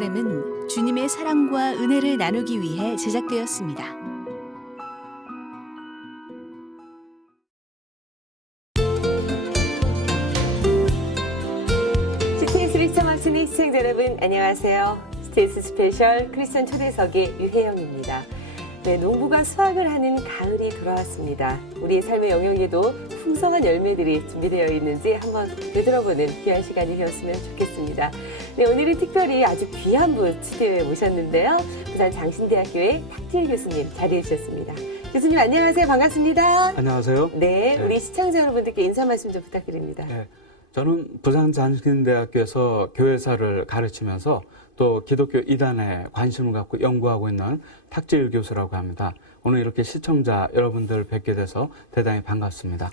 프로그램은 주님의 사랑과 은혜를 나누기 위해 제작되었습니다. 스테이스 리처마신의 시청자 여러분 안녕하세요. 스테이스 스페셜 크리스천 초대석의 유혜영입니다. 네, 농부가 수확을 하는 가을이 돌아왔습니다. 우리의 삶의 영역에도 풍성한 열매들이 준비되어 있는지 한번 되돌아보는 귀한 시간이 되었으면 좋겠습니다. 네, 오늘은 특별히 아주 귀한 분 스튜디오에 모셨는데요. 부산 장신대학교의 탁질 교수님 자리해 주셨습니다. 교수님 안녕하세요. 반갑습니다. 안녕하세요. 네, 네. 우리 시청자 여러분들께 인사 말씀 좀 부탁드립니다. 네, 저는 부산 장신대학교에서 교회사를 가르치면서 또 기독교 이단에 관심을 갖고 연구하고 있는 탁질 교수라고 합니다. 오늘 이렇게 시청자 여러분들 뵙게 돼서 대단히 반갑습니다.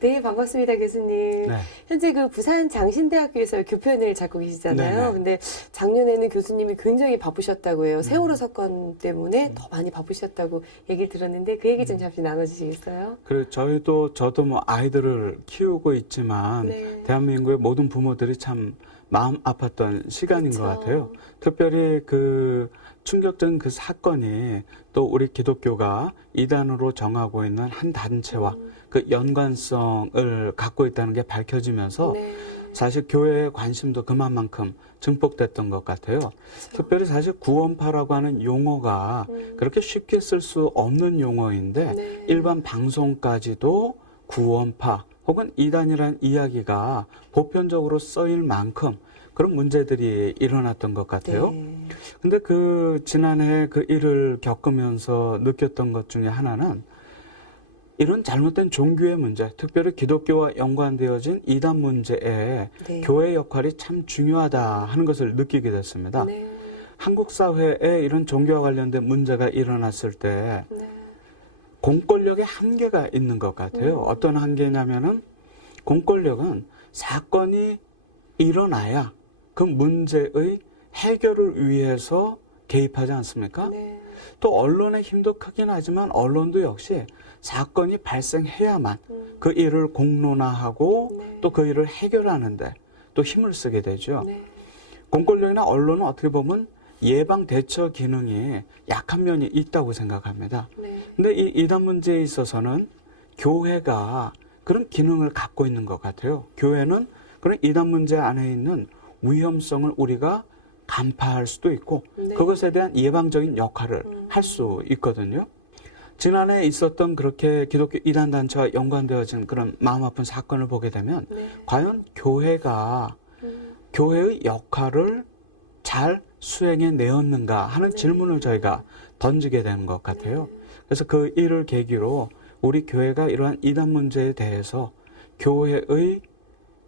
네, 반갑습니다, 교수님. 네. 현재 그 부산 장신대학교에서 교편을 맡고 계시잖아요. 네네. 근데 작년에는 교수님이 굉장히 바쁘셨다고 해요. 세월호 사건 때문에 더 많이 바쁘셨다고 얘기를 들었는데 그 얘기 좀 잠시 나눠주시겠어요? 그리고 저도 뭐 아이들을 키우고 있지만 네. 대한민국의 모든 부모들이 참 마음 아팠던 시간인 그렇죠. 것 같아요. 특별히 그 충격적인 그 사건이 또 우리 기독교가 이단으로 정하고 있는 한 단체와 그 연관성을 갖고 있다는 게 밝혀지면서 네. 사실 교회의 관심도 그만큼 증폭됐던 것 같아요. 그렇죠. 특별히 사실 구원파라고 하는 용어가 그렇게 쉽게 쓸 수 없는 용어인데 네. 일반 방송까지도 구원파 혹은 이단이라는 이야기가 보편적으로 쓰일 만큼 그런 문제들이 일어났던 것 같아요. 네. 근데 그 지난해 그 일을 겪으면서 느꼈던 것 중에 하나는 이런 잘못된 종교의 문제, 특별히 기독교와 연관되어진 이단 문제에 네. 교회의 역할이 참 중요하다 하는 것을 느끼게 됐습니다. 네. 한국 사회에 이런 종교와 관련된 문제가 일어났을 때 네. 공권력의 한계가 있는 것 같아요. 어떤 한계냐면은 공권력은 사건이 일어나야 그 문제의 해결을 위해서 개입하지 않습니까? 네. 또 언론의 힘도 크긴 하지만 언론도 역시 사건이 발생해야만 그 일을 공론화하고 네. 또 그 일을 해결하는데 또 힘을 쓰게 되죠. 네. 공권력이나 언론은 어떻게 보면 예방 대처 기능이 약한 면이 있다고 생각합니다. 네. 근데 이 이단 문제에 있어서는 교회가 그런 기능을 갖고 있는 것 같아요. 교회는 그런 이단 문제 안에 있는 위험성을 우리가 간파할 수도 있고 네. 그것에 대한 예방적인 역할을 할 수 있거든요. 지난해 있었던 그렇게 기독교 이단 단체와 연관되어진 그런 마음 아픈 사건을 보게 되면 네. 과연 교회가 교회의 역할을 잘 수행해 내었는가 하는 질문을 저희가 던지게 되는 것 같아요. 그래서 그 일을 계기로 우리 교회가 이러한 이단 문제에 대해서 교회의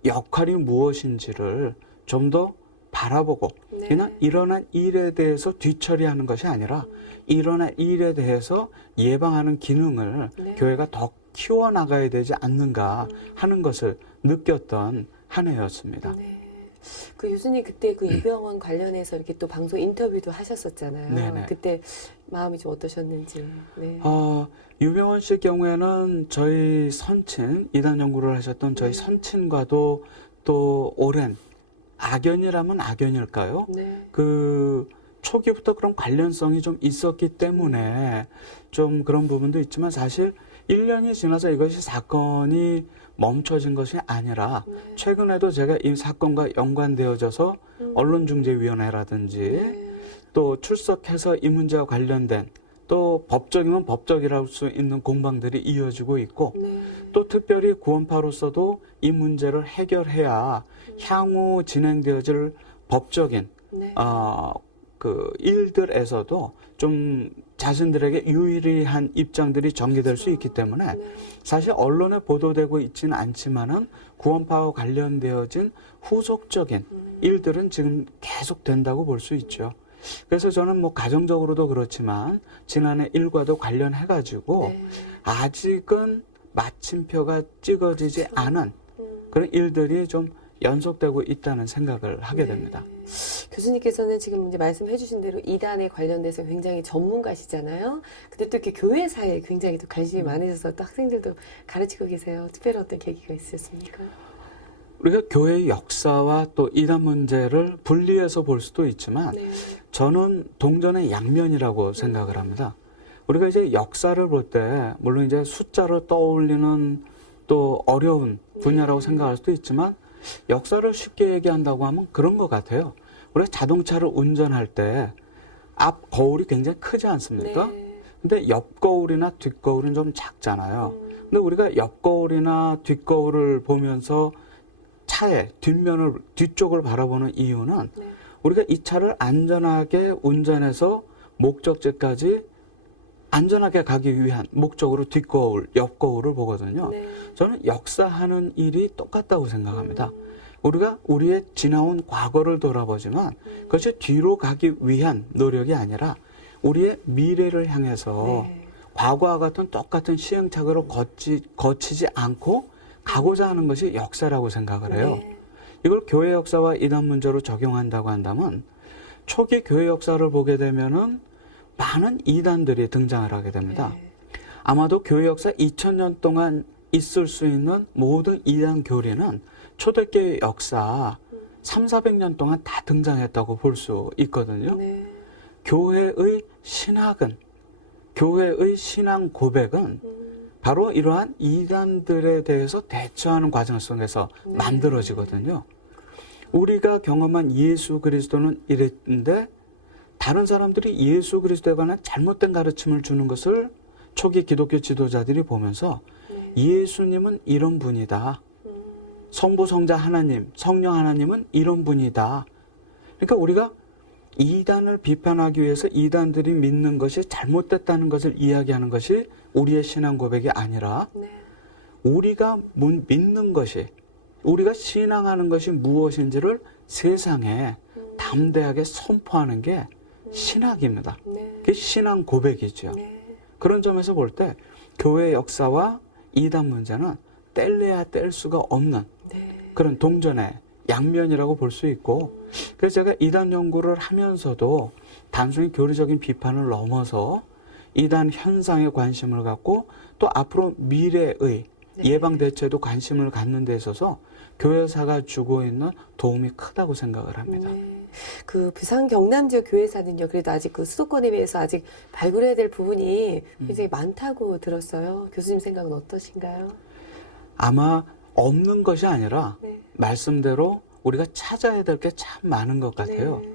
역할이 무엇인지를 좀 더 바라보고 네. 그냥 일어난 일에 대해서 뒤처리하는 것이 아니라 일어난 일에 대해서 예방하는 기능을 네. 교회가 더 키워나가야 되지 않는가 하는 것을 느꼈던 한 해였습니다. 네. 그 교수님 그때 그 이병헌 관련해서 이렇게 또 방송 인터뷰도 하셨었잖아요. 네네. 그때 마음이 좀 어떠셨는지. 네. 유병헌 씨 경우에는 저희 선친, 이단 연구를 하셨던 저희 선친과도 또 오랜 악연이라면 악연일까요? 네. 그 초기부터 그런 관련성이 좀 있었기 때문에 좀 그런 부분도 있지만 사실 1년이 지나서 이것이 사건이 멈춰진 것이 아니라 최근에도 제가 이 사건과 연관되어져서 언론중재위원회라든지 또 출석해서 이 문제와 관련된 또 법적이면 법적이라고 할 수 있는 공방들이 이어지고 있고 네. 또 특별히 구원파로서도 이 문제를 해결해야 향후 진행되어질 법적인 네. 그 일들에서도 좀 자신들에게 유리한 입장들이 전개될 수 있기 때문에 네. 사실 언론에 보도되고 있지는 않지만은 구원파와 관련되어진 후속적인 일들은 지금 계속 된다고 볼 수 있죠. 그래서 저는 뭐 가정적으로도 그렇지만 지난해 일과도 관련해가지고 네. 아직은 마침표가 찍어지지 않은 그런 일들이 좀 연속되고 있다는 생각을 하게 됩니다. 교수님께서는 지금 이제 말씀해 주신 대로 이단에 관련돼서 굉장히 전문가시잖아요. 근데 또 이렇게 교회사에 굉장히 또 관심이 많으셔서 또 학생들도 가르치고 계세요. 특별히 어떤 계기가 있으셨습니까? 우리가 교회의 역사와 또 이단 문제를 분리해서 볼 수도 있지만 네. 저는 동전의 양면이라고 생각을 합니다. 우리가 이제 역사를 볼 때 물론 이제 숫자를 떠올리는 또 어려운 분야라고 생각할 수도 있지만 역사를 쉽게 얘기한다고 하면 그런 것 같아요. 우리가 자동차를 운전할 때 앞 거울이 굉장히 크지 않습니까? 네. 근데 옆 거울이나 뒷 거울은 좀 작잖아요. 근데 우리가 옆 거울이나 뒷 거울을 보면서 차의 뒤쪽을 바라보는 이유는 네. 우리가 이 차를 안전하게 운전해서 목적지까지 안전하게 가기 위한 목적으로 뒷거울, 옆거울을 보거든요. 네. 저는 역사하는 일이 똑같다고 생각합니다. 우리가 우리의 지나온 과거를 돌아보지만 그것이 뒤로 가기 위한 노력이 아니라 우리의 미래를 향해서 네. 과거와 같은 똑같은 시행착오를 거치지 않고 가고자 하는 것이 역사라고 생각을 해요. 네. 이걸 교회 역사와 이단 문제로 적용한다고 한다면 초기 교회 역사를 보게 되면은 많은 이단들이 등장을 하게 됩니다. 네. 아마도 교회 역사 2000년 동안 있을 수 있는 모든 이단 교리는 초대교회 역사 300~400년 동안 다 등장했다고 볼 수 있거든요. 네. 교회의 신학은, 교회의 신앙 고백은 바로 이러한 이단들에 대해서 대처하는 과정 속에서 네. 만들어지거든요. 우리가 경험한 예수 그리스도는 이랬는데 다른 사람들이 예수 그리스도에 관한 잘못된 가르침을 주는 것을 초기 기독교 지도자들이 보면서 예수님은 이런 분이다. 성부, 성자 하나님, 성령 하나님은 이런 분이다. 그러니까 우리가 이단을 비판하기 위해서 이단들이 믿는 것이 잘못됐다는 것을 이야기하는 것이 우리의 신앙 고백이 아니라 네. 우리가 믿는 것이, 우리가 신앙하는 것이 무엇인지를 세상에 담대하게 선포하는 게 신학입니다. 네. 그게 신앙 고백이죠. 네. 그런 점에서 볼 때 교회 역사와 이단 문제는 뗄래야 뗄 수가 없는 네. 그런 동전의 양면이라고 볼 수 있고, 그래서 제가 이단 연구를 하면서도 단순히 교리적인 비판을 넘어서 이단 현상에 관심을 갖고 또 앞으로 미래의 네. 예방 대처에도 관심을 갖는 데 있어서 교회사가 주고 있는 도움이 크다고 생각을 합니다. 네. 그 부산 경남 지역 교회사는요. 그래도 아직 그 수도권에 비해서 아직 발굴해야 될 부분이 굉장히 많다고 들었어요. 교수님 생각은 어떠신가요? 아마 없는 것이 아니라 네. 말씀대로 우리가 찾아야 될 게 참 많은 것 같아요. 네.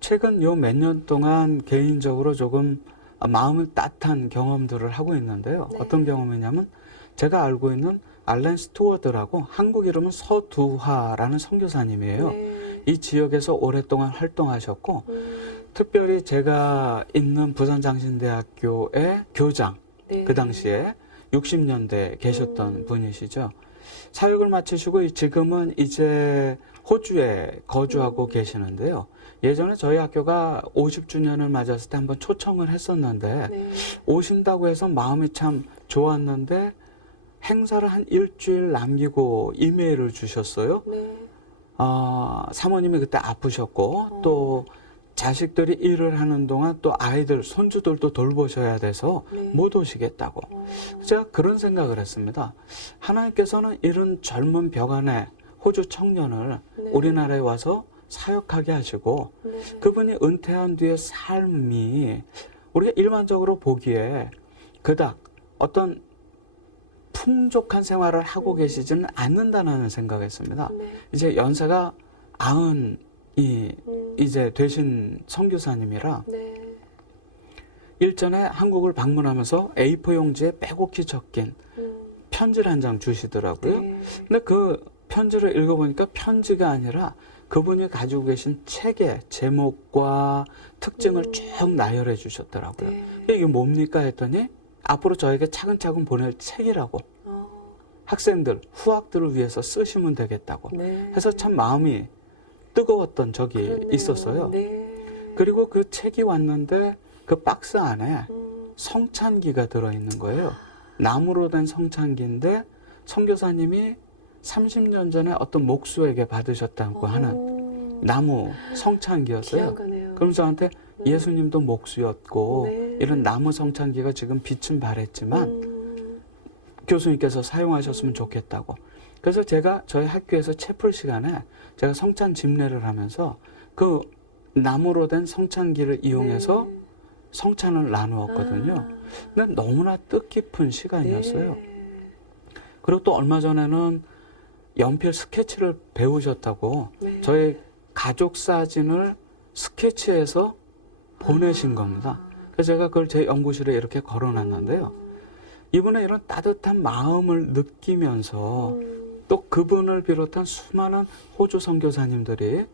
최근 요 몇 년 동안 개인적으로 조금 마음을 따뜻한 경험들을 하고 있는데요. 네. 어떤 경험이냐면 제가 알고 있는 알렌 스튜어드라고 한국 이름은 서두하라는 선교사님이에요. 네. 이 지역에서 오랫동안 활동하셨고 특별히 제가 있는 부산장신대학교의 교장, 네. 그 당시에 60년대에 계셨던 분이시죠. 사역을 마치시고 지금은 이제 호주에 거주하고 계시는데요. 예전에 저희 학교가 50주년을 맞았을 때 한번 초청을 했었는데 네. 오신다고 해서 마음이 참 좋았는데 행사를 한 일주일 남기고 이메일을 주셨어요. 네. 사모님이 그때 아프셨고 또 자식들이 일을 하는 동안 또 아이들, 손주들도 돌보셔야 돼서 네. 못 오시겠다고. 제가 그런 생각을 했습니다. 하나님께서는 이런 젊은 벽안의 호주 청년을 네. 우리나라에 와서 사역하게 하시고 네. 그분이 은퇴한 뒤의 삶이 우리가 일반적으로 보기에 그닥 어떤 풍족한 생활을 하고 계시지는 않는다는 생각했습니다. 네. 이제 연세가 90이 이제 되신 선교사님이라 네. 일전에 한국을 방문하면서 A4 용지에 빼곡히 적힌 편지를 한 장 주시더라고요. 네. 근데 그 편지를 읽어보니까 편지가 아니라 그분이 가지고 계신 책의 제목과 특징을 쭉 나열해 주셨더라고요. 네. 이게 뭡니까 했더니 앞으로 저에게 차근차근 보낼 책이라고, 학생들, 후학들을 위해서 쓰시면 되겠다고 네. 해서 참 마음이 뜨거웠던 적이 그렇네요. 있었어요. 네. 그리고 그 책이 왔는데 그 박스 안에 성찬기가 들어있는 거예요. 나무로 된 성찬기인데 선교사님이 30년 전에 어떤 목수에게 받으셨다고 하는 나무 성찬기였어요. 귀한 거네요. 그러면서 저한테 예수님도 목수였고 네. 이런 나무 성찬기가 지금 빛은 발했지만 교수님께서 사용하셨으면 좋겠다고. 그래서 제가 저희 학교에서 채플 시간에 제가 성찬 집례를 하면서 그 나무로 된 성찬기를 이용해서 네. 성찬을 나누었거든요. 근데 너무나 뜻깊은 시간이었어요. 네. 그리고 또 얼마 전에는 연필 스케치를 배우셨다고 네. 저희 가족 사진을 스케치해서 보내신 겁니다. 그래서 제가 그걸 제 연구실에 이렇게 걸어놨는데요. 이분의 이런 따뜻한 마음을 느끼면서 또 그분을 비롯한 수많은 호주 선교사님들이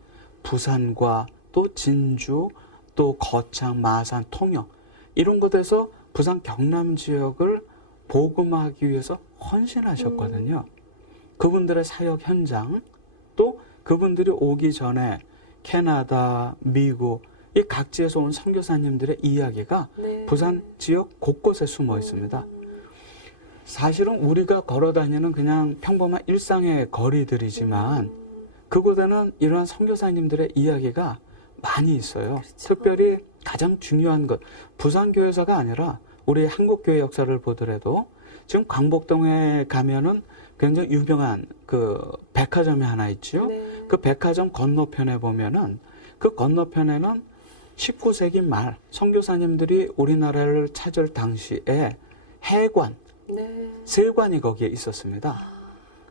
부산과 또 진주, 또 거창, 마산, 통영 이런 곳에서 부산 경남 지역을 복음화하기 위해서 헌신하셨거든요. 그분들의 사역 현장, 또 그분들이 오기 전에 캐나다, 미국 이 각지에서 온 선교사님들의 이야기가 네. 부산 지역 곳곳에 숨어 있습니다. 사실은 우리가 걸어다니는 그냥 평범한 일상의 거리들이지만 그곳에는 이러한 선교사님들의 이야기가 많이 있어요. 그렇죠. 특별히 가장 중요한 것, 부산교회사가 아니라 우리 한국교회 역사를 보더라도 지금 광복동에 가면은 굉장히 유명한 그 백화점이 하나 있죠. 네. 그 백화점 건너편에 보면은 그 건너편에는 19세기 말 선교사님들이 우리나라를 찾을 당시에 해관, 네. 세관이 거기에 있었습니다.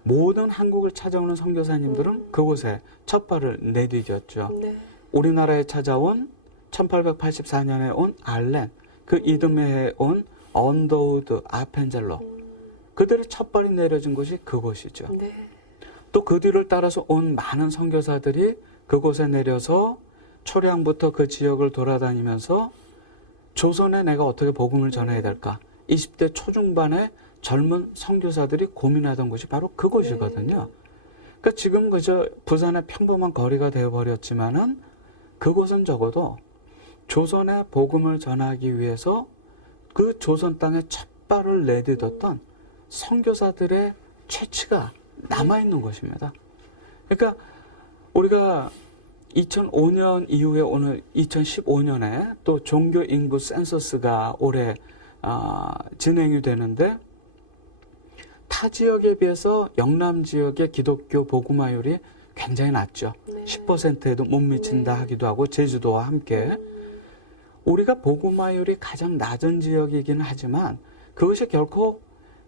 모든 한국을 찾아오는 선교사님들은 그곳에 첫 발을 내디뎠죠. 네. 우리나라에 찾아온 1884년에 온 알렌, 그 이듬해에 온 언더우드, 아펜젤로 그들의 첫 발이 내려진 곳이 그곳이죠. 네. 또 그 뒤를 따라서 온 많은 선교사들이 그곳에 내려서 초량부터 그 지역을 돌아다니면서 조선에 내가 어떻게 복음을 전해야 될까? 20대 초중반의 젊은 선교사들이 고민하던 곳이 바로 그곳이거든요. 그러니까 지금 그저 부산의 평범한 거리가 되어버렸지만은 그곳은 적어도 조선의 복음을 전하기 위해서 그 조선 땅에 첫 발을 내딛었던 선교사들의 채취가 남아있는 곳입니다. 그러니까 우리가 2005년 이후에 오늘 2015년에 또 종교 인구 센서스가 올해 진행이 되는데 타 지역에 비해서 영남 지역의 기독교 복음화율이 굉장히 낮죠. 네. 10%에도 못 미친다 하기도 하고 제주도와 함께 우리가 복음화율이 가장 낮은 지역이긴 하지만 그것이 결코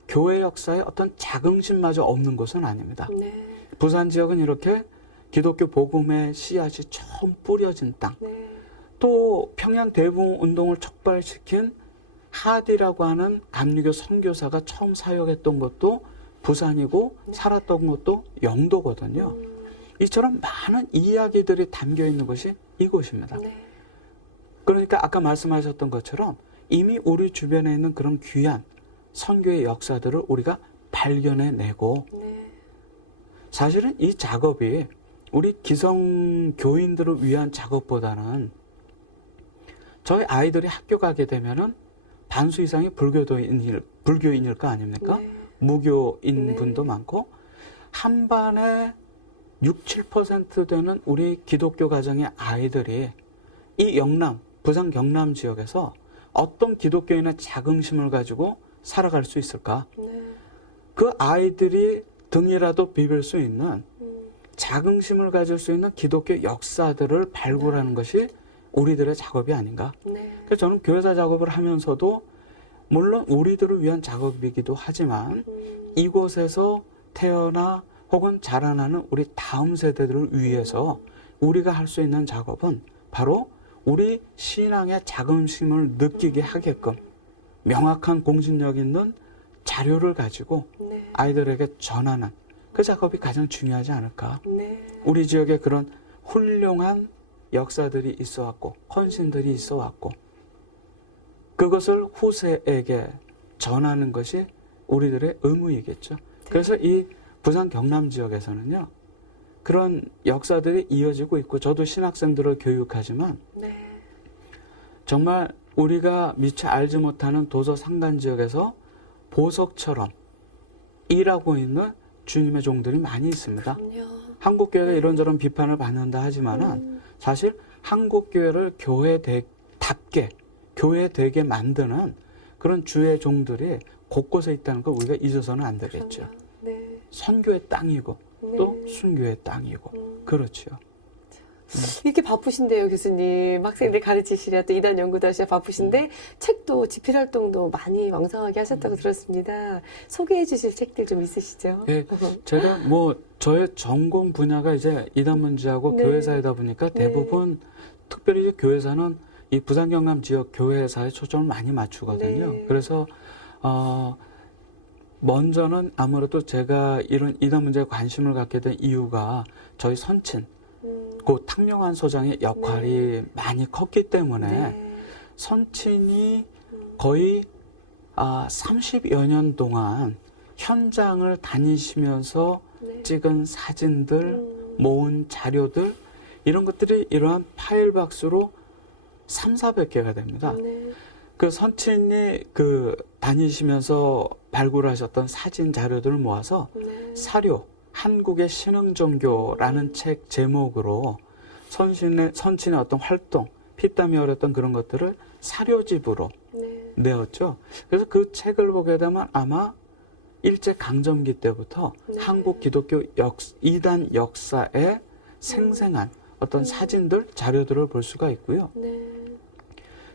교회 역사에 어떤 자긍심마저 없는 곳은 아닙니다. 네. 부산 지역은 이렇게 기독교 복음의 씨앗이 처음 뿌려진 땅, 네. 또 평양 대부흥 운동을 촉발시킨 하디라고 하는 감리교 선교사가 처음 사역했던 것도 부산이고 살았던 것도 영도거든요. 이처럼 많은 이야기들이 담겨 있는 것이 이곳입니다. 네. 그러니까 아까 말씀하셨던 것처럼 이미 우리 주변에 있는 그런 귀한 선교의 역사들을 우리가 발견해내고 네. 사실은 이 작업이 우리 기성 교인들을 위한 작업보다는 저희 아이들이 학교 가게 되면은 반수 이상이 불교인일 거 아닙니까? 네. 무교인 네. 분도 많고 한 반에 6, 7% 되는 우리 기독교 가정의 아이들이 이 영남, 부산 경남 지역에서 어떤 기독교인의 자긍심을 가지고 살아갈 수 있을까? 네. 그 아이들이 등이라도 비빌 수 있는 자긍심을 가질 수 있는 기독교 역사들을 발굴하는 것이 우리들의 작업이 아닌가. 네. 그래서 저는 교회사 작업을 하면서도 물론 우리들을 위한 작업이기도 하지만 이곳에서 태어나 혹은 자라나는 우리 다음 세대들을 위해서 우리가 할 수 있는 작업은 바로 우리 신앙의 자긍심을 느끼게 하게끔 명확한 공신력 있는 자료를 가지고 네. 아이들에게 전하는 그 작업이 가장 중요하지 않을까. 네. 우리 지역에 그런 훌륭한 역사들이 있어 왔고 헌신들이 있어 왔고 그것을 후세에게 전하는 것이 우리들의 의무이겠죠. 그래서 이 부산 경남 지역에서는요. 그런 역사들이 이어지고 있고 저도 신학생들을 교육하지만 네. 정말 우리가 미처 알지 못하는 도서 산간 지역에서 보석처럼 일하고 있는 주님의 종들이 많이 있습니다. 그럼요. 한국교회가 이런저런 비판을 받는다 하지만은 사실 한국교회를 교회답게 교회되게 만드는 그런 주의 종들이 곳곳에 있다는 걸 우리가 잊어서는 안 되겠죠. 그럼요. 네. 선교의 땅이고 네. 또 순교의 땅이고 그렇죠. 이렇게 바쁘신데요, 교수님. 학생들 가르치시랴 또 이단 연구도 하시랴 바쁘신데 책도 집필 활동도 많이 왕성하게 하셨다고 들었습니다. 소개해 주실 책들 좀 있으시죠? 예, 제가 뭐 저의 전공 분야가 이제 이단 문제하고 네. 교회사이다 보니까 대부분 특별히 교회사는 이 부산 경남 지역 교회사에 초점을 많이 맞추거든요. 네. 그래서 먼저는 아무래도 제가 이런 이단 문제에 관심을 갖게 된 이유가 저희 선친 그 탕명환 소장의 역할이 많이 컸기 때문에 네. 선친이 거의 30여 년 동안 현장을 다니시면서 네. 찍은 사진들, 모은 자료들 이런 것들이 이러한 파일 박스로 3,400개가 됩니다. 네. 그 선친이 그 다니시면서 발굴하셨던 사진 자료들을 모아서 네. 사료 한국의 신흥종교라는 책 제목으로 선친의 어떤 활동, 피땀이 흘렸던 그런 것들을 사료집으로 네. 내었죠. 그래서 그 책을 보게 되면 아마 일제 강점기 때부터 네. 한국 기독교 이단 역사에 생생한 어떤 사진들, 자료들을 볼 수가 있고요. 네.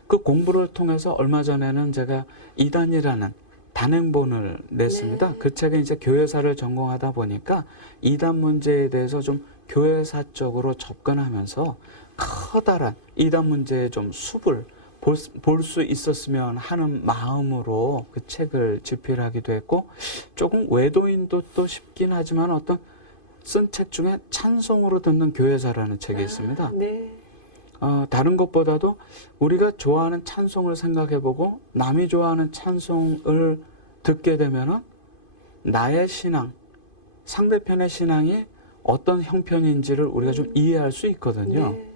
그 공부를 통해서 얼마 전에는 제가 이단이라는 단행본을 냈습니다. 네. 그 책은 이제 교회사를 전공하다 보니까 이단 문제에 대해서 좀 교회사적으로 접근하면서 커다란 이단 문제의 좀 숲을 볼 수 있었으면 하는 마음으로 그 책을 집필하기도 했고 조금 외도인도 또 싶긴 하지만 어떤 쓴 책 중에 찬송으로 듣는 교회사라는 책이 있습니다. 네. 다른 것보다도 우리가 좋아하는 찬송을 생각해보고 남이 좋아하는 찬송을 듣게 되면은 나의 신앙, 상대편의 신앙이 어떤 형편인지를 우리가 좀 이해할 수 있거든요. 네.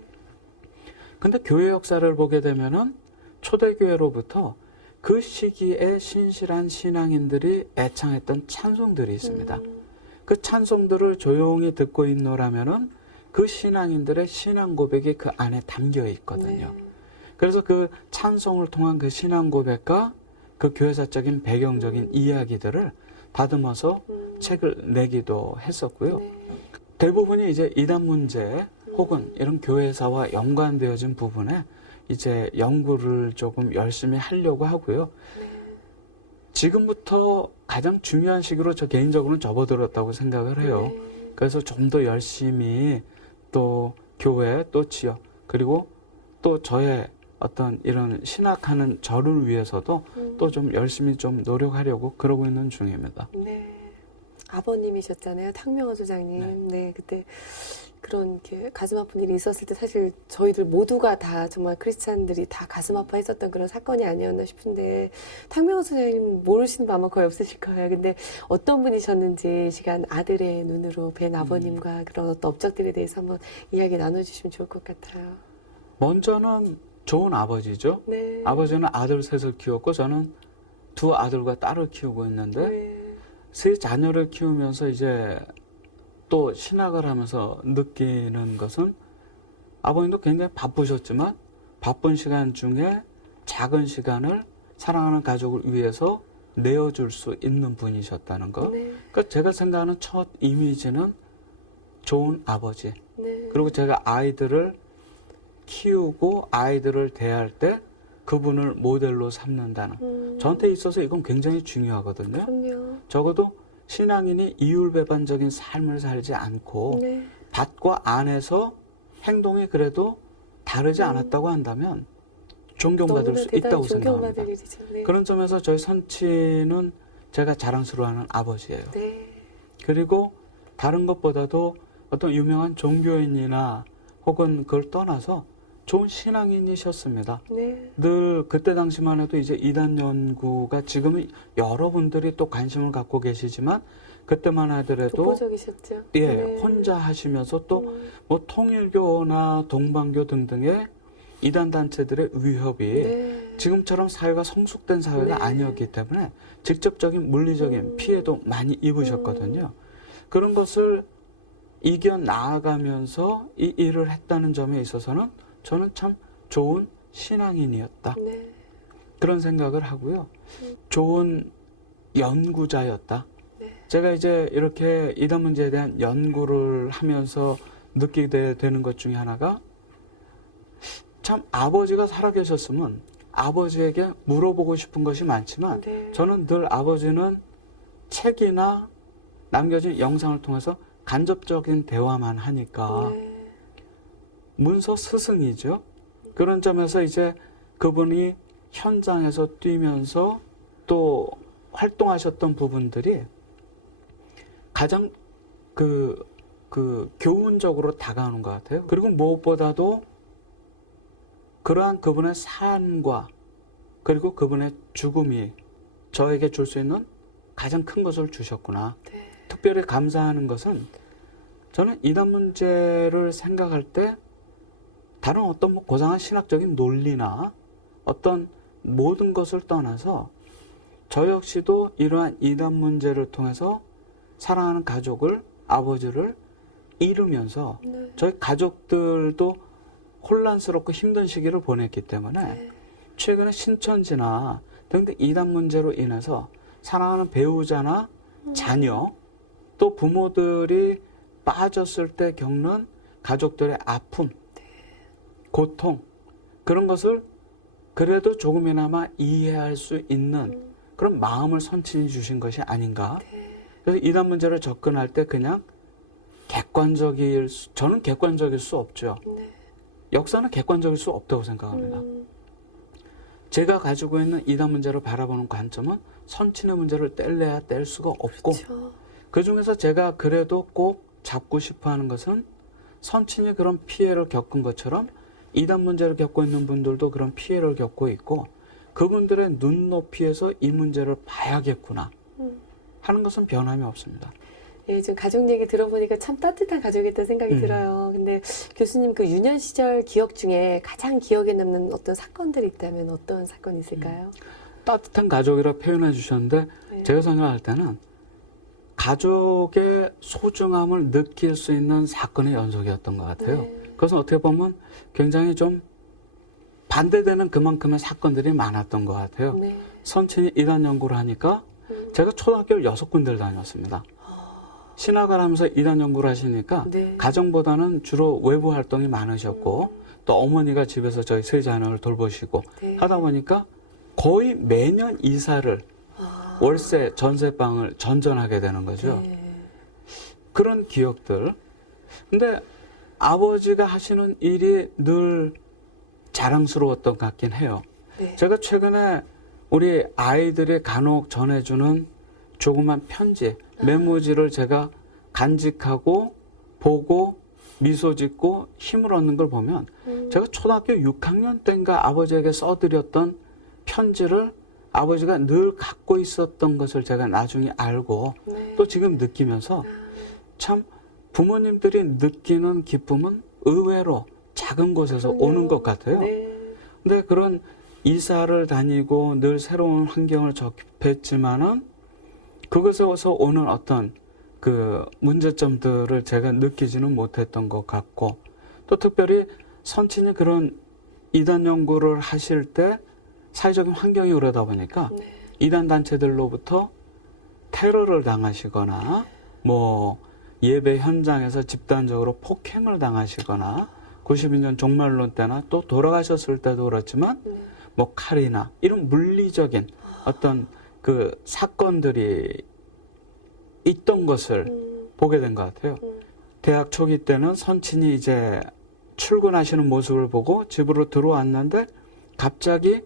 근데 교회 역사를 보게 되면은 초대교회로부터 그 시기에 신실한 신앙인들이 애창했던 찬송들이 있습니다. 그 찬송들을 조용히 듣고 있노라면은 그 신앙인들의 신앙 고백이 그 안에 담겨 있거든요. 네. 그래서 그 찬송을 통한 그 신앙 고백과 그 교회사적인 배경적인 이야기들을 다듬어서 책을 내기도 했었고요. 네. 대부분이 이제 이단 문제 혹은 이런 교회사와 연관되어진 부분에 이제 연구를 조금 열심히 하려고 하고요. 네. 지금부터 가장 중요한 시기로 저 개인적으로는 접어들었다고 생각을 해요. 네. 그래서 좀 더 열심히 또 교회 또 지역 그리고 또 저의 어떤 이런 신학하는 저를 위해서도 또 좀 열심히 좀 노력하려고 그러고 있는 중입니다. 네. 아버님이셨잖아요. 탕명환 소장님. 네. 그때 그런 이렇게 가슴 아픈 일이 있었을 때 사실 저희들 모두가 다 정말 크리스찬들이 다 가슴 아파했었던 그런 사건이 아니었나 싶은데 탕명환 소장님 모르시는 분 아마 거의 없으실 거예요. 근데 어떤 분이셨는지 시간 아들의 눈으로 뵌 아버님과 그런 어떤 업적들에 대해서 한번 이야기 나눠주시면 좋을 것 같아요. 먼저는 좋은 아버지죠. 네. 아버지는 아들 셋을 키웠고 저는 두 아들과 딸을 키우고 있는데 네. 세 자녀를 키우면서 이제 또 신학을 하면서 느끼는 것은 아버님도 굉장히 바쁘셨지만 바쁜 시간 중에 작은 시간을 사랑하는 가족을 위해서 내어줄 수 있는 분이셨다는 것. 네. 그러니까 제가 생각하는 첫 이미지는 좋은 아버지. 네. 그리고 제가 아이들을 키우고 아이들을 대할 때 그분을 모델로 삼는다는. 저한테 있어서 이건 굉장히 중요하거든요. 그럼요. 적어도 신앙인이 이율배반적인 삶을 살지 않고 네. 밭과 안에서 행동이 그래도 다르지 않았다고 한다면 존경받을 너무나 수 대단히 있다고 생각합니다. 존경받을 일이죠. 네. 그런 점에서 저희 선친은 제가 자랑스러워하는 아버지예요. 네. 그리고 다른 것보다도 어떤 유명한 종교인이나 혹은 그걸 떠나서 좋은 신앙인이셨습니다. 네. 늘 그때 당시만 해도 이제 이단 연구가 지금은 여러분들이 또 관심을 갖고 계시지만 그때만 하더라도 독보적이셨죠. 예, 네. 혼자 하시면서 또 뭐 통일교나 동방교 등등의 이단 단체들의 위협이 네. 지금처럼 사회가 성숙된 사회가 네. 아니었기 때문에 직접적인 물리적인 피해도 많이 입으셨거든요. 그런 것을 이겨 나아가면서 이 일을 했다는 점에 있어서는 저는 참 좋은 신앙인이었다. 네. 그런 생각을 하고요. 좋은 연구자였다. 네. 제가 이제 이렇게 이단 문제에 대한 연구를 하면서 느끼게 되는 것 중에 하나가 참 아버지가 살아계셨으면 아버지에게 물어보고 싶은 것이 많지만 네. 저는 늘 아버지는 책이나 남겨진 영상을 통해서 간접적인 대화만 하니까 네. 문서 스승이죠. 그런 점에서 이제 그분이 현장에서 뛰면서 또 활동하셨던 부분들이 가장 그 교훈적으로 다가오는 것 같아요. 그리고 무엇보다도 그러한 그분의 삶과 그리고 그분의 죽음이 저에게 줄 수 있는 가장 큰 것을 주셨구나. 네. 특별히 감사하는 것은 저는 이단 문제를 생각할 때 다른 어떤 뭐 고상한 신학적인 논리나 어떤 모든 것을 떠나서 저 역시도 이러한 이단 문제를 통해서 사랑하는 가족을 아버지를 잃으면서 네. 저희 가족들도 혼란스럽고 힘든 시기를 보냈기 때문에 네. 최근에 신천지나 등등 이단 문제로 인해서 사랑하는 배우자나 자녀 또 부모들이 빠졌을 때 겪는 가족들의 아픔, 고통 그런 것을 그래도 조금이나마 이해할 수 있는 그런 마음을 선친이 주신 것이 아닌가. 그래서 이단 문제를 접근할 때 그냥 저는 객관적일 수 없죠. 네. 역사는 객관적일 수 없다고 생각합니다. 제가 가지고 있는 이단 문제를 바라보는 관점은 선친의 문제를 뗄래야 뗄 수가 없고 그렇죠. 그 중에서 제가 그래도 꼭 잡고 싶어 하는 것은 선친이 그런 피해를 겪은 것처럼 이단 문제를 겪고 있는 분들도 그런 피해를 겪고 있고 그분들의 눈높이에서 이 문제를 봐야겠구나 하는 것은 변함이 없습니다. 예, 좀 가족 얘기 들어보니까 참 따뜻한 가족이었다는 생각이 들어요. 근데 교수님 그 유년 시절 기억 중에 가장 기억에 남는 어떤 사건들이 있다면 어떤 사건이 있을까요? 따뜻한 가족이라 표현해 주셨는데 네. 제가 생각할 때는 가족의 소중함을 느낄 수 있는 사건의 연속이었던 것 같아요. 네. 그래서 어떻게 보면 굉장히 좀 반대되는 그만큼의 사건들이 많았던 것 같아요. 네. 선친이 이단 연구를 하니까 제가 초등학교를 6군데를 다녔습니다. 신학을 하면서 이단 연구를 하시니까 네. 가정보다는 주로 외부 활동이 많으셨고 또 어머니가 집에서 저희 세 자녀를 돌보시고 네. 하다 보니까 거의 매년 이사를 월세 전세방을 전전하게 되는 거죠. 네. 그런 기억들. 근데 아버지가 하시는 일이 늘 자랑스러웠던 것 같긴 해요. 네. 제가 최근에 우리 아이들이 간혹 전해주는 조그만 편지, 메모지를 제가 간직하고 보고 미소 짓고 힘을 얻는 걸 보면 제가 초등학교 6학년 때인가 아버지에게 써드렸던 편지를 아버지가 늘 갖고 있었던 것을 제가 나중에 알고 네. 또 지금 느끼면서 참 부모님들이 느끼는 기쁨은 의외로 작은 곳에서 그럼요. 오는 것 같아요. 네. 근데 그런 이사를 다니고 늘 새로운 환경을 접했지만은 그것에서 오는 어떤 그 문제점들을 제가 느끼지는 못했던 것 같고 또 특별히 선친이 그런 이단 연구를 하실 때 사회적인 환경이 그러다 보니까 네. 이단 단체들로부터 테러를 당하시거나 뭐 예배 현장에서 집단적으로 폭행을 당하시거나 92년 종말론 때나 또 돌아가셨을 때도 그렇지만 뭐 칼이나 이런 물리적인 어떤 그 사건들이 있던 것을 보게 된 것 같아요. 대학 초기 때는 선친이 이제 출근하시는 모습을 보고 집으로 들어왔는데 갑자기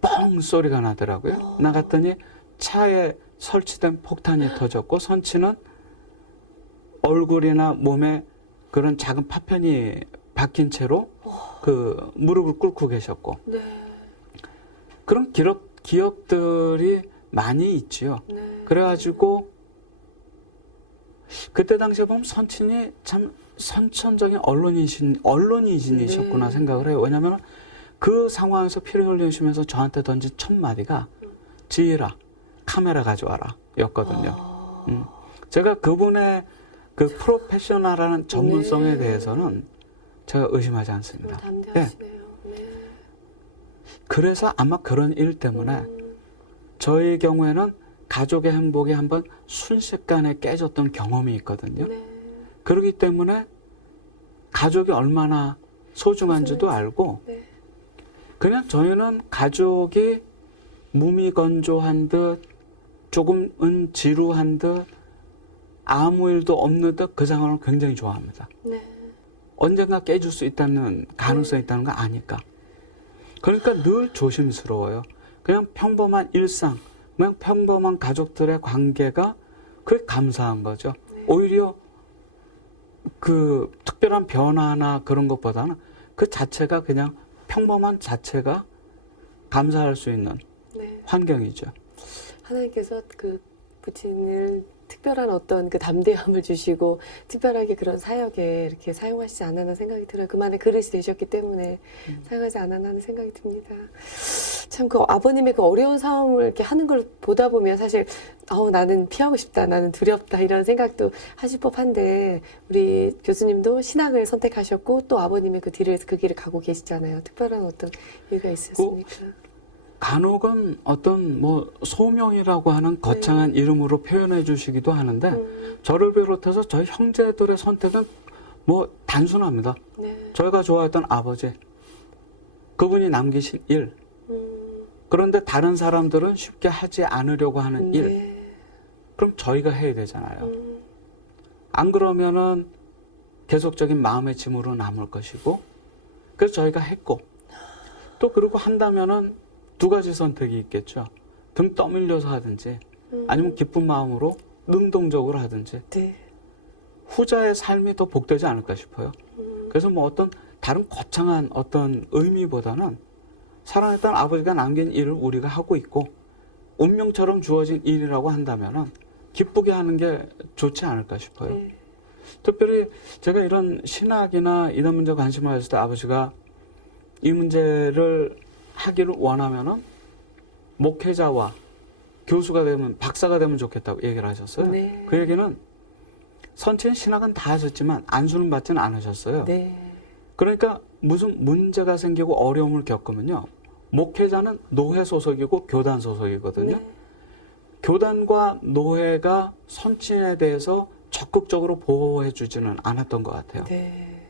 뻥 소리가 나더라고요. 나갔더니 차에 설치된 폭탄이 터졌고 선친은 얼굴이나 몸에 그런 작은 파편이 박힌 채로 그 무릎을 꿇고 계셨고 네. 그런 기억들이 많이 있지요. 네. 그래가지고 그때 당시에 보면 선친이 참 선천적인 언론인이셨구나 네. 생각을 해요. 왜냐하면 그 상황에서 피를 흘리시면서 저한테 던진 첫 마디가 지희라 카메라 가져와라 였거든요. 제가 그분의 그 프로페셔널한 전문성에 네. 대해서는 제가 의심하지 않습니다. 담대하시네요. 네. 그래서 아마 그런 일 때문에 저희 경우에는 가족의 행복이 한번 순식간에 깨졌던 경험이 있거든요. 네. 그렇기 때문에 가족이 얼마나 소중한지도 알고 네. 그냥 저희는 가족이 무미건조한 듯 조금은 지루한 듯 아무 일도 없는 듯 그 상황을 굉장히 좋아합니다. 네. 언젠가 깨질 수 있다는 가능성이 있다는 거 아니까. 그러니까 늘 조심스러워요. 그냥 평범한 일상, 그냥 평범한 가족들의 관계가 그게 감사한 거죠. 네. 오히려 그 특별한 변화나 그런 것보다는 그 자체가 그냥 평범한 자체가 감사할 수 있는 네. 환경이죠. 하나님께서 그 부친을 특별한 어떤 그 담대함을 주시고 특별하게 그런 사역에 이렇게 사용하시지 않았나 생각이 들어요. 그만의 그릇이 되셨기 때문에 사용하지 않았나 하는 생각이 듭니다. 참 그 아버님의 그 어려운 상황을 이렇게 하는 걸 보다 보면 사실 나는 피하고 싶다, 나는 두렵다 이런 생각도 하실 법한데 우리 교수님도 신학을 선택하셨고 또 아버님의 그 뒤를 그 길을 가고 계시잖아요. 특별한 어떤 이유가 있었습니까? 간혹은 어떤 뭐 소명이라고 하는 거창한 이름으로 표현해 주시기도 하는데 저를 비롯해서 저희 형제들의 선택은 뭐 단순합니다. 네. 저희가 좋아했던 아버지, 그분이 남기신 일, 그런데 다른 사람들은 쉽게 하지 않으려고 하는 일, 네. 그럼 저희가 해야 되잖아요. 안 그러면은 계속적인 마음의 짐으로 남을 것이고, 그래서 저희가 했고, 또 그리고 한다면은 두 가지 선택이 있겠죠. 등 떠밀려서 하든지, 아니면 기쁜 마음으로 능동적으로 하든지, 네. 후자의 삶이 더 복되지 않을까 싶어요. 그래서 뭐 어떤 다른 거창한 어떤 의미보다는 사랑했던 아버지가 남긴 일을 우리가 하고 있고, 운명처럼 주어진 일이라고 한다면은 기쁘게 하는 게 좋지 않을까 싶어요. 네. 특별히 제가 이런 신학이나 이런 문제에 관심을 가졌을 때 아버지가 이 문제를 하기를 원하면은 목회자와 교수가 되면 박사가 되면 좋겠다고 얘기를 하셨어요. 네. 그 얘기는 선친 신학은 다 하셨지만 안수는 받지는 않으셨어요. 네. 그러니까 무슨 문제가 생기고 어려움을 겪으면요. 목회자는 노회 소속이고 교단 소속이거든요. 네. 교단과 노회가 선친에 대해서 적극적으로 보호해 주지는 않았던 것 같아요. 네.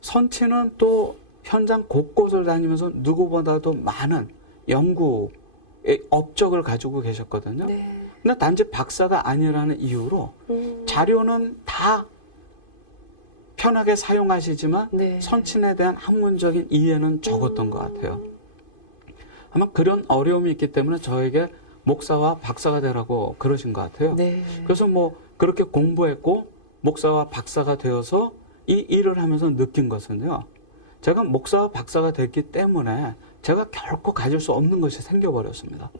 선친은 또 현장 곳곳을 다니면서 누구보다도 많은 연구의 업적을 가지고 계셨거든요. 네. 근데 단지 박사가 아니라는 이유로 자료는 다 편하게 사용하시지만 네. 선친에 대한 학문적인 이해는 적었던 것 같아요. 아마 그런 어려움이 있기 때문에 저에게 목사와 박사가 되라고 그러신 것 같아요. 네. 그래서 뭐 그렇게 공부했고 목사와 박사가 되어서 이 일을 하면서 느낀 것은요. 제가 목사와 박사가 됐기 때문에 제가 결코 가질 수 없는 것이 생겨버렸습니다.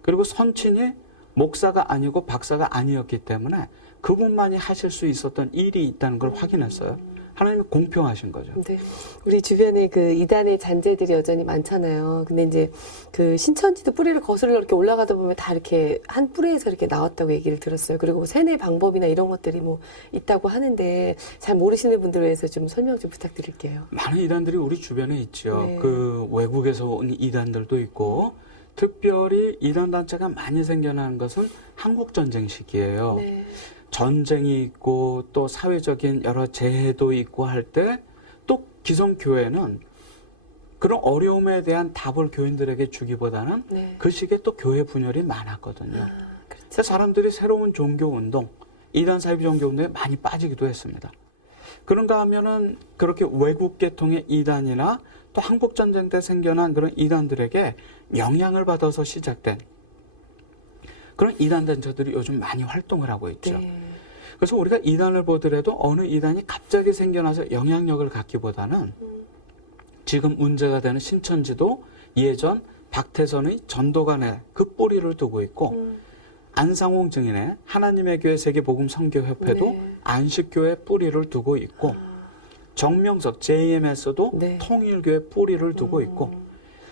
그리고 선친이 목사가 아니고 박사가 아니었기 때문에 그분만이 하실 수 있었던 일이 있다는 걸 확인했어요. 하나님이 공평하신 거죠. 네. 우리 주변에 그 이단의 잔재들이 여전히 많잖아요. 근데 이제 그 신천지도 뿌리를 거슬러 이렇게 올라가다 보면 다 이렇게 한 뿌리에서 이렇게 나왔다고 얘기를 들었어요. 그리고 뭐 세뇌 방법이나 이런 것들이 뭐 있다고 하는데 잘 모르시는 분들을 위해서 좀 설명 좀 부탁드릴게요. 많은 이단들이 우리 주변에 있죠. 네. 그 외국에서 온 이단들도 있고 특별히 이단 단체가 많이 생겨나는 것은 한국전쟁 시기예요. 네. 전쟁이 있고 또 사회적인 여러 재해도 있고 할 때 또 기성교회는 그런 어려움에 대한 답을 교인들에게 주기보다는 네. 그 시기에 또 교회 분열이 많았거든요. 그렇죠. 그래서 사람들이 새로운 종교운동, 이단 사이비 종교운동에 많이 빠지기도 했습니다. 그런가 하면은 그렇게 외국 계통의 이단이나 또 한국전쟁 때 생겨난 그런 이단들에게 영향을 받아서 시작된 그런 이단 단체들이 요즘 많이 활동을 하고 있죠. 네. 그래서 우리가 이단을 보더라도 어느 이단이 갑자기 생겨나서 영향력을 갖기보다는 지금 문제가 되는 신천지도 예전 박태선의 전도관에 그 뿌리를 두고 있고 안상홍 증인의 하나님의 교회 세계복음 선교협회도 네. 안식교회 뿌리를 두고 있고 정명석 JMS도 네. 통일교회 뿌리를 두고 있고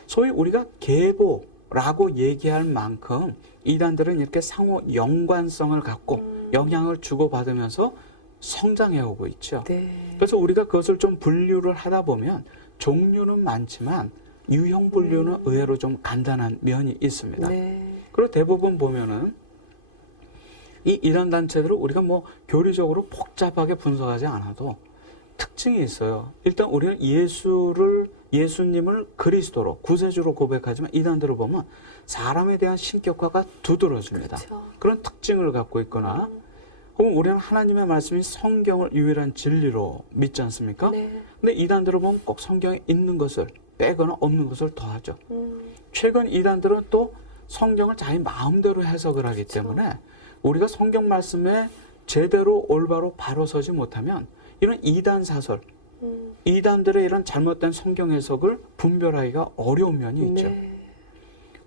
소위 우리가 계보라고 얘기할 만큼 이단들은 이렇게 상호 연관성을 갖고 영향을 주고받으면서 성장해 오고 있죠. 네. 그래서 우리가 그것을 좀 분류를 하다 보면 종류는 많지만 유형 분류는 의외로 좀 간단한 면이 있습니다. 네. 그리고 대부분 보면은 이 이단 단체들을 우리가 뭐 교리적으로 복잡하게 분석하지 않아도 특징이 있어요. 일단 우리는 예수님을 그리스도로 구세주로 고백하지만 이단들을 보면 사람에 대한 신격화가 두드러집니다. 그렇죠. 그런 특징을 갖고 있거나 혹은 우리는 하나님의 말씀이 성경을 유일한 진리로 믿지 않습니까? 네. 근데 이단들을 보면 꼭 성경에 있는 것을 빼거나 없는 것을 더하죠. 최근 이단들은 또 성경을 자기 마음대로 해석을 하기 때문에 우리가 성경 말씀에 제대로 올바로 바로 서지 못하면 이런 이단 사설, 이단들의 이런 잘못된 성경 해석을 분별하기가 어려운 면이 있죠. 네.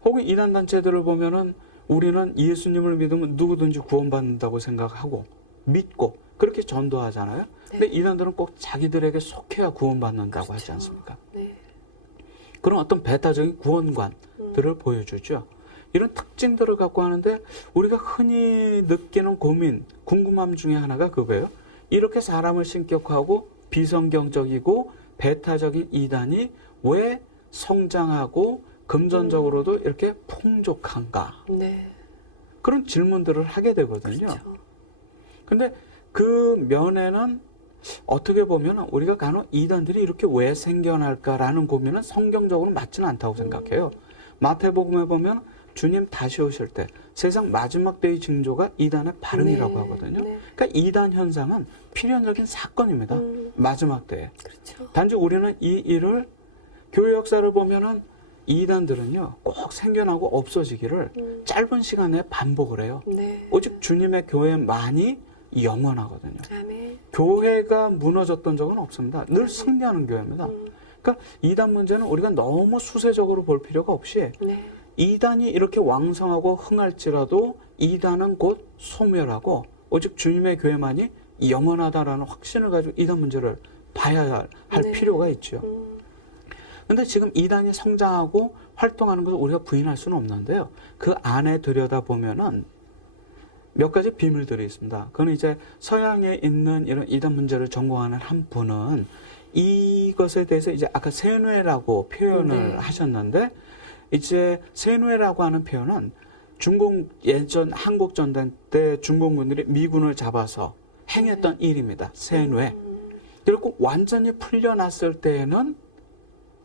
혹은 이단 단체들을 보면은 우리는 예수님을 믿으면 누구든지 구원받는다고 생각하고 믿고 그렇게 전도하잖아요. 근데 이단들은 꼭 자기들에게 속해야 구원받는다고 하지 않습니까? 네. 그런 어떤 배타적인 구원관들을 보여주죠. 이런 특징들을 갖고 하는데 우리가 흔히 느끼는 고민, 궁금함 중에 하나가 그거예요. 이렇게 사람을 신격화하고 비성경적이고 배타적인 이단이 왜 성장하고 금전적으로도 이렇게 풍족한가? 네. 그런 질문들을 하게 되거든요. 그렇죠. 근데 그 면에는 어떻게 보면 우리가 간혹 이단들이 이렇게 왜 생겨날까라는 고민은 성경적으로 맞지는 않다고 생각해요. 마태복음에 보면 주님 다시 오실 때 세상 마지막 때의 징조가 이단의 발음이라고 네. 하거든요. 네. 그러니까 이단 현상은 필연적인 사건입니다. 마지막 때에. 그렇죠. 단지 우리는 이 일을 교회 역사를 보면은 이단들은요 꼭 생겨나고 없어지기를 짧은 시간에 반복을 해요. 네. 오직 주님의 교회만이 영원하거든요. 아멘. 교회가 무너졌던 적은 없습니다. 늘 승리하는 교회입니다. 그러니까 이단 문제는 우리가 너무 수세적으로 볼 필요가 없이 네. 이단이 이렇게 왕성하고 흥할지라도 이단은 곧 소멸하고 오직 주님의 교회만이 영원하다라는 확신을 가지고 이단 문제를 봐야 할 네. 필요가 있죠. 근데 지금 이단이 성장하고 활동하는 것을 우리가 부인할 수는 없는데요. 그 안에 들여다보면은 몇 가지 비밀들이 있습니다. 그건 이제 서양에 있는 이런 이단 문제를 전공하는 한 분은 이것에 대해서 이제 아까 세뇌라고 표현을 네. 하셨는데 이제 세뇌라고 하는 표현은 예전 한국 전쟁 때 중공군들이 미군을 잡아서 행했던 일입니다. 세뇌. 그리고 완전히 풀려났을 때에는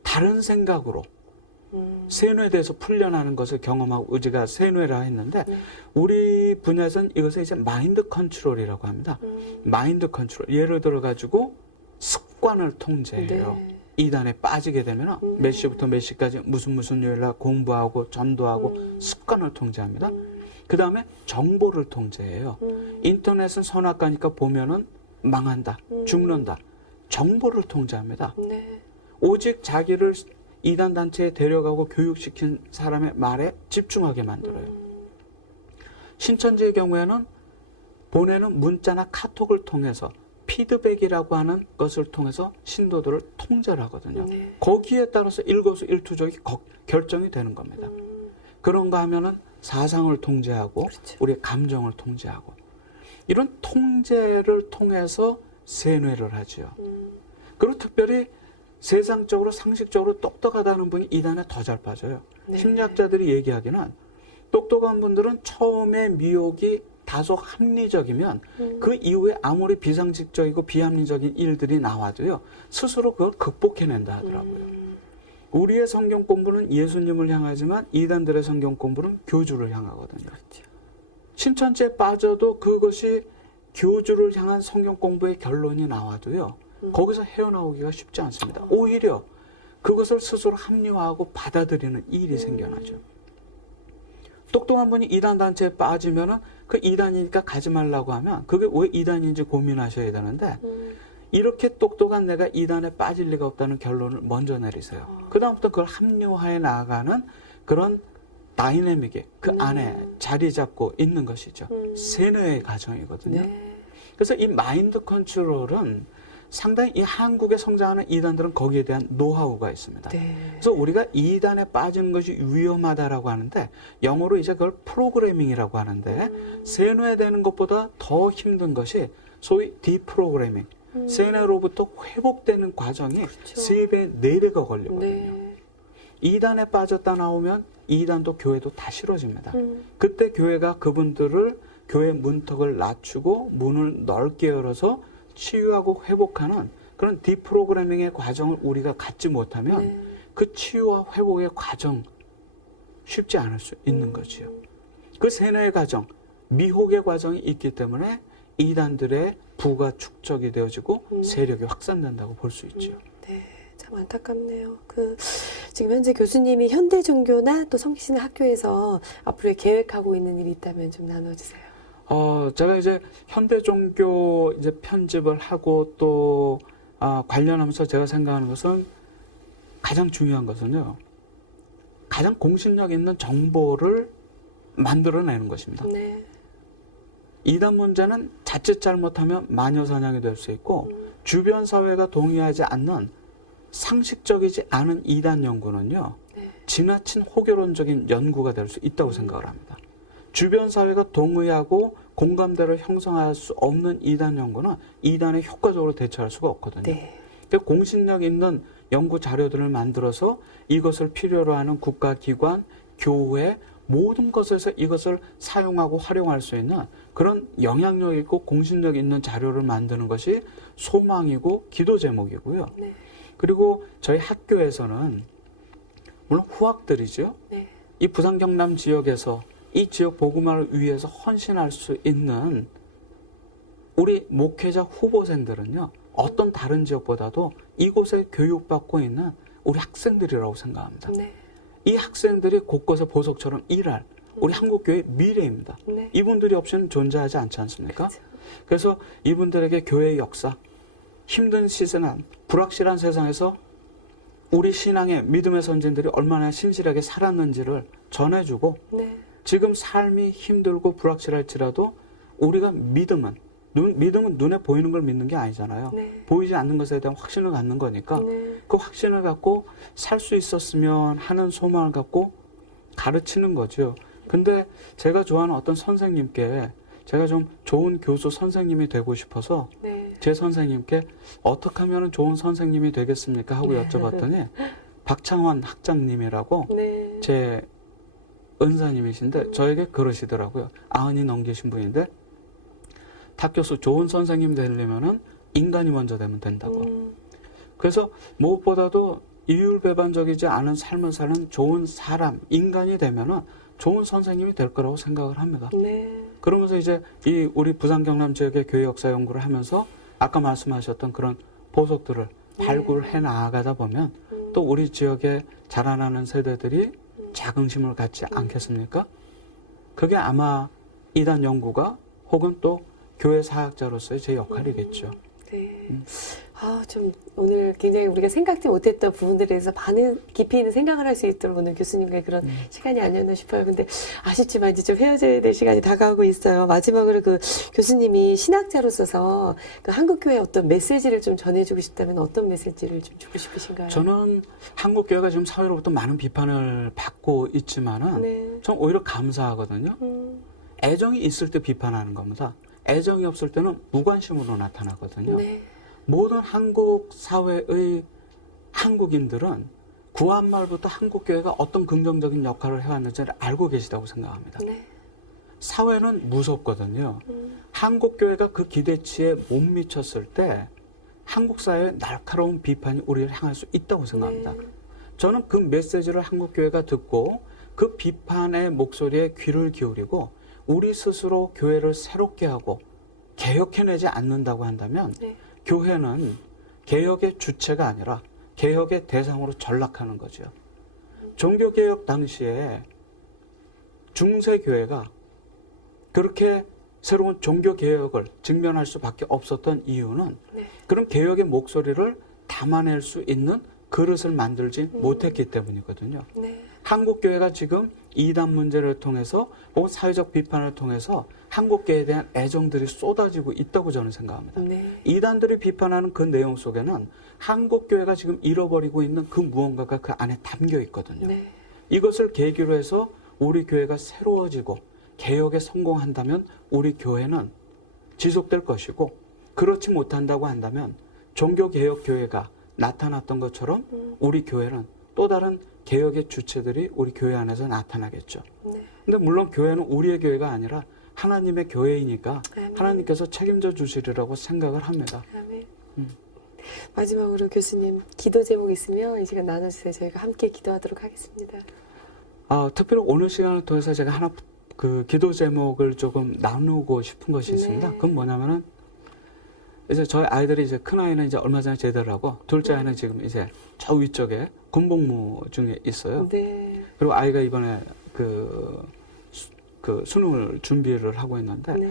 다른 생각으로 세뇌돼서 풀려나는 것을 경험하고 우리가 세뇌라 했는데 우리 분야에서는 이것을 이제 마인드 컨트롤이라고 합니다. 마인드 컨트롤. 예를 들어 가지고 습관을 통제해요. 네. 이단에 빠지게 되면 몇 시부터 몇 시까지 무슨 요일날 공부하고 전도하고 습관을 통제합니다. 그 다음에 정보를 통제해요. 인터넷은 선악과니까 보면은 망한다, 죽는다. 정보를 통제합니다. 네. 오직 자기를 이단 단체에 데려가고 교육시킨 사람의 말에 집중하게 만들어요. 신천지의 경우에는 보내는 문자나 카톡을 통해서 피드백이라고 하는 것을 통해서 신도들을 통제를 하거든요. 네. 거기에 따라서 일거수일투족이 결정이 되는 겁니다. 그런가 하면은 사상을 통제하고 그렇죠. 우리의 감정을 통제하고 이런 통제를 통해서 세뇌를 하죠. 그리고 특별히 세상적으로 상식적으로 똑똑하다는 분이 이단에 더 잘 빠져요. 네. 심리학자들이 얘기하기는 똑똑한 분들은 처음에 미혹이 다소 합리적이면 그 이후에 아무리 비상식적이고 비합리적인 일들이 나와도요 스스로 그걸 극복해낸다 하더라고요. 우리의 성경 공부는 예수님을 향하지만 이단들의 성경 공부는 교주를 향하거든요. 그렇죠. 신천지에 빠져도 그것이 교주를 향한 성경 공부의 결론이 나와도요 거기서 헤어나오기가 쉽지 않습니다. 오히려 그것을 스스로 합리화하고 받아들이는 일이 생겨나죠. 똑똑한 분이 이단 단체에 빠지면은 그 이단이니까 가지 말라고 하면 그게 왜 이단인지 고민하셔야 되는데 이렇게 똑똑한 내가 이단에 빠질 리가 없다는 결론을 먼저 내리세요. 그다음부터 그걸 합리화해 나아가는 그런 다이내믹이 그 안에 자리 잡고 있는 것이죠. 세뇌의 과정이거든요. 네. 그래서 이 마인드 컨트롤은 상당히 이 한국에 성장하는 이단들은 거기에 대한 노하우가 있습니다. 네. 그래서 우리가 이단에 빠지는 것이 위험하다라고 하는데 영어로 이제 그걸 프로그래밍이라고 하는데 세뇌되는 것보다 더 힘든 것이 소위 디프로그래밍. 세뇌로부터 회복되는 과정이 그렇죠. 3배, 4배가 걸리거든요. 네. 이단에 빠졌다 나오면 이단도 교회도 다 싫어집니다. 그때 교회가 그분들을 교회 문턱을 낮추고 문을 넓게 열어서 치유하고 회복하는 그런 디프로그래밍의 과정을 우리가 갖지 못하면 네. 그 치유와 회복의 과정 쉽지 않을 수 있는 거지요. 그 세뇌의 과정, 미혹의 과정이 있기 때문에 이단들의 부가 축적이 되어지고 세력이 확산된다고 볼 수 있지요. 네, 참 안타깝네요. 지금 현재 교수님이 현대 종교나 또 섬기시는 학교에서 앞으로 계획하고 있는 일이 있다면 좀 나눠주세요. 제가 이제 현대 종교 이제 편집을 하고 또 관련하면서 제가 생각하는 것은 가장 중요한 것은요. 가장 공신력 있는 정보를 만들어내는 것입니다. 네. 이단 문제는 자칫 잘못하면 마녀사냥이 될 수 있고 주변 사회가 동의하지 않는 상식적이지 않은 이단 연구는요. 네. 지나친 호결론적인 연구가 될 수 있다고 생각을 합니다. 주변 사회가 동의하고 공감대를 형성할 수 없는 이단 연구는 이단에 효과적으로 대처할 수가 없거든요. 네. 그러니까 공신력 있는 연구 자료들을 만들어서 이것을 필요로 하는 국가기관, 교회 모든 것에서 이것을 사용하고 활용할 수 있는 그런 영향력 있고 공신력 있는 자료를 만드는 것이 소망이고 기도 제목이고요. 네. 그리고 저희 학교에서는 물론 후학들이죠. 네. 이 부산 경남 지역에서 이 지역 복음화를 위해서 헌신할 수 있는 우리 목회자 후보생들은요. 어떤 다른 지역보다도 이곳에 교육받고 있는 우리 학생들이라고 생각합니다. 네. 이 학생들이 곳곳에 보석처럼 일할 우리 한국교회의 미래입니다. 네. 이분들이 없이는 존재하지 않지 않습니까? 그렇죠. 그래서 이분들에게 교회의 역사, 힘든 시즌한 불확실한 세상에서 우리 신앙의 믿음의 선진들이 얼마나 신실하게 살았는지를 전해주고 네. 지금 삶이 힘들고 불확실할지라도 우리가 믿음은 눈에 보이는 걸 믿는 게 아니잖아요. 네. 보이지 않는 것에 대한 확신을 갖는 거니까 네. 그 확신을 갖고 살 수 있었으면 하는 소망을 갖고 가르치는 거죠. 근데 제가 좋아하는 어떤 선생님께 제가 좀 좋은 교수 선생님이 되고 싶어서 네. 제 선생님께 어떻게 하면 좋은 선생님이 되겠습니까? 하고 네. 여쭤봤더니 박창환 학장님이라고 네. 제 은사님이신데 저에게 그러시더라고요. 90이 넘기신 분인데 탁교수 좋은 선생님 되려면은 인간이 먼저 되면 된다고. 그래서 무엇보다도 이율배반적이지 않은 삶을 사는 좋은 사람, 인간이 되면은 좋은 선생님이 될 거라고 생각을 합니다. 네. 그러면서 이제 이 우리 부산 경남 지역의 교회 역사 연구를 하면서 아까 말씀하셨던 그런 보석들을 발굴해 나아가다 보면 또 우리 지역에 자라나는 세대들이 자긍심을 갖지 않겠습니까? 그게 아마 이단 연구가 혹은 또 교회 사학자로서의 제 역할이겠죠. 네. 좀 오늘 굉장히 우리가 생각지 못했던 부분들에 대해서 많은 깊이 있는 생각을 할 수 있도록 오늘 교수님과의 그런 시간이 아니었나 싶어요. 근데 아쉽지만 이제 좀 헤어져야 될 시간이 다가오고 있어요. 마지막으로 교수님이 신학자로서 한국교회의 어떤 메시지를 좀 전해주고 싶다면 어떤 메시지를 좀 주고 싶으신가요? 저는 한국교회가 지금 사회로부터 많은 비판을 받고 있지만은 네. 전 오히려 감사하거든요. 애정이 있을 때 비판하는 겁니다. 애정이 없을 때는 무관심으로 나타나거든요. 네. 모든 한국 사회의 한국인들은 구한 말부터 한국교회가 어떤 긍정적인 역할을 해왔는지를 알고 계시다고 생각합니다. 네. 사회는 무섭거든요. 한국교회가 그 기대치에 못 미쳤을 때 한국 사회의 날카로운 비판이 우리를 향할 수 있다고 생각합니다. 네. 저는 그 메시지를 한국교회가 듣고 그 비판의 목소리에 귀를 기울이고 우리 스스로 교회를 새롭게 하고 개혁해내지 않는다고 한다면 네. 교회는 개혁의 주체가 아니라 개혁의 대상으로 전락하는 거죠. 종교개혁 당시에 중세교회가 그렇게 새로운 종교개혁을 직면할 수밖에 없었던 이유는 네. 그런 개혁의 목소리를 담아낼 수 있는 그릇을 만들지 못했기 때문이거든요. 네. 한국교회가 지금 이단 문제를 통해서 혹은 사회적 비판을 통해서 한국교회에 대한 애정들이 쏟아지고 있다고 저는 생각합니다. 네. 이단들이 비판하는 그 내용 속에는 한국교회가 지금 잃어버리고 있는 그 무언가가 그 안에 담겨 있거든요. 네. 이것을 계기로 해서 우리 교회가 새로워지고 개혁에 성공한다면 우리 교회는 지속될 것이고 그렇지 못한다고 한다면 종교개혁교회가 나타났던 것처럼 우리 교회는 또 다른 개혁의 주체들이 우리 교회 안에서 나타나겠죠. 네. 근데 물론 교회는 우리의 교회가 아니라 하나님의 교회이니까 아멘. 하나님께서 책임져 주시리라고 생각을 합니다. 아멘. 음. 마지막으로 교수님 기도 제목 있으면 이 시간 나눠주세요. 저희가 함께 기도하도록 하겠습니다. 특별히 오늘 시간을 통해서 제가 하나 그 기도 제목을 조금 나누고 싶은 것이 있습니다. 네. 그건 뭐냐면은 이제 저희 아이들이 이제 큰 아이는 이제 얼마 전에 제대를 하고 둘째 아이는 지금 이제 저 위쪽에 군복무 중에 있어요. 네. 그리고 아이가 이번에 그 수능을 준비를 하고 있는데 네.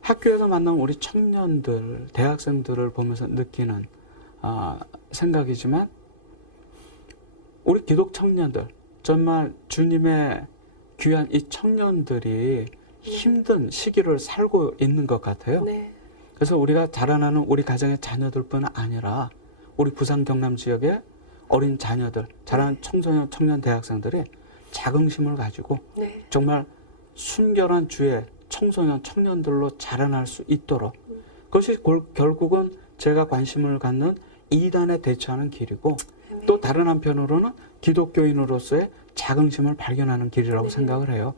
학교에서 만나는 우리 청년들, 대학생들을 보면서 느끼는 생각이지만 우리 기독 청년들 정말 주님의 귀한 이 청년들이 힘든 시기를 살고 있는 것 같아요. 네. 그래서 우리가 자라나는 우리 가정의 자녀들뿐 아니라 우리 부산 경남 지역의 어린 자녀들, 자라는 청소년, 청년 대학생들이 자긍심을 가지고 네. 정말 순결한 주의 청소년, 청년들로 자라날 수 있도록 그것이 결국은 제가 관심을 갖는 이단에 대처하는 길이고 아멘. 또 다른 한편으로는 기독교인으로서의 자긍심을 발견하는 길이라고 네. 생각을 해요.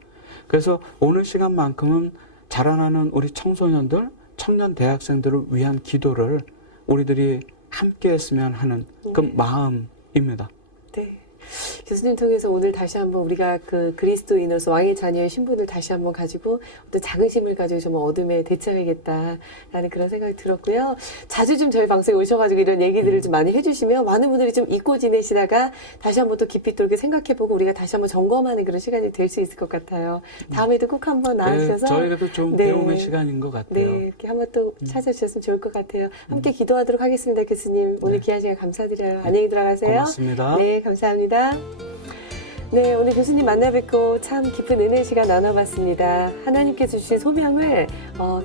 그래서 오늘 시간만큼은 자라나는 우리 청소년들, 청년 대학생들을 위한 기도를 우리들이 함께 했으면 하는 그 네. 마음입니다. 네. 교수님 통해서 오늘 다시 한번 우리가 그 그리스도인으로서 왕의 자녀의 신분을 다시 한번 가지고 어떤 자긍심을 가지고 정말 어둠에 대처해야겠다라는 그런 생각이 들었고요. 자주 좀 저희 방송에 오셔가지고 이런 얘기들을 좀 많이 해주시면 많은 분들이 좀 잊고 지내시다가 다시 한번 또 깊이 또 이렇게 생각해보고 우리가 다시 한번 점검하는 그런 시간이 될 수 있을 것 같아요. 다음에도 꼭 한번 나와주셔서 저희가도 좀 네. 배움의 시간인 것 같아요. 네, 이렇게 한번 또 찾아주셨으면 좋을 것 같아요. 함께 기도하도록 하겠습니다, 교수님. 오늘 네. 귀한 시간 감사드려요. 안녕히 들어가세요. 고맙습니다. 네, 감사합니다. 네, 오늘 교수님 만나 뵙고 참 깊은 은혜 시간 나눠봤습니다. 하나님께서 주신 소명을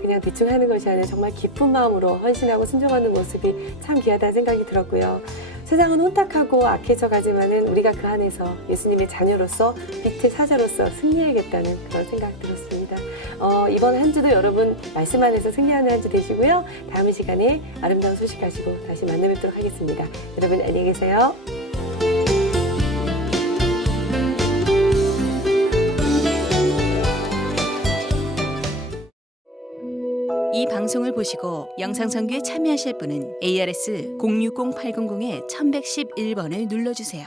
그냥 대충 하는 것이 아니라 정말 깊은 마음으로 헌신하고 순종하는 모습이 참 귀하다는 생각이 들었고요. 세상은 혼탁하고 악해져 가지만은 우리가 그 안에서 예수님의 자녀로서 빛의 사자로서 승리해야겠다는 그런 생각이 들었습니다. 이번 한 주도 여러분 말씀 안에서 승리하는 한 주 되시고요. 다음 시간에 아름다운 소식 가지고 다시 만나 뵙도록 하겠습니다. 여러분 안녕히 계세요. 이 방송을 보시고 영상 선교에 참여하실 분은 ARS 060-800-1111번을 눌러주세요.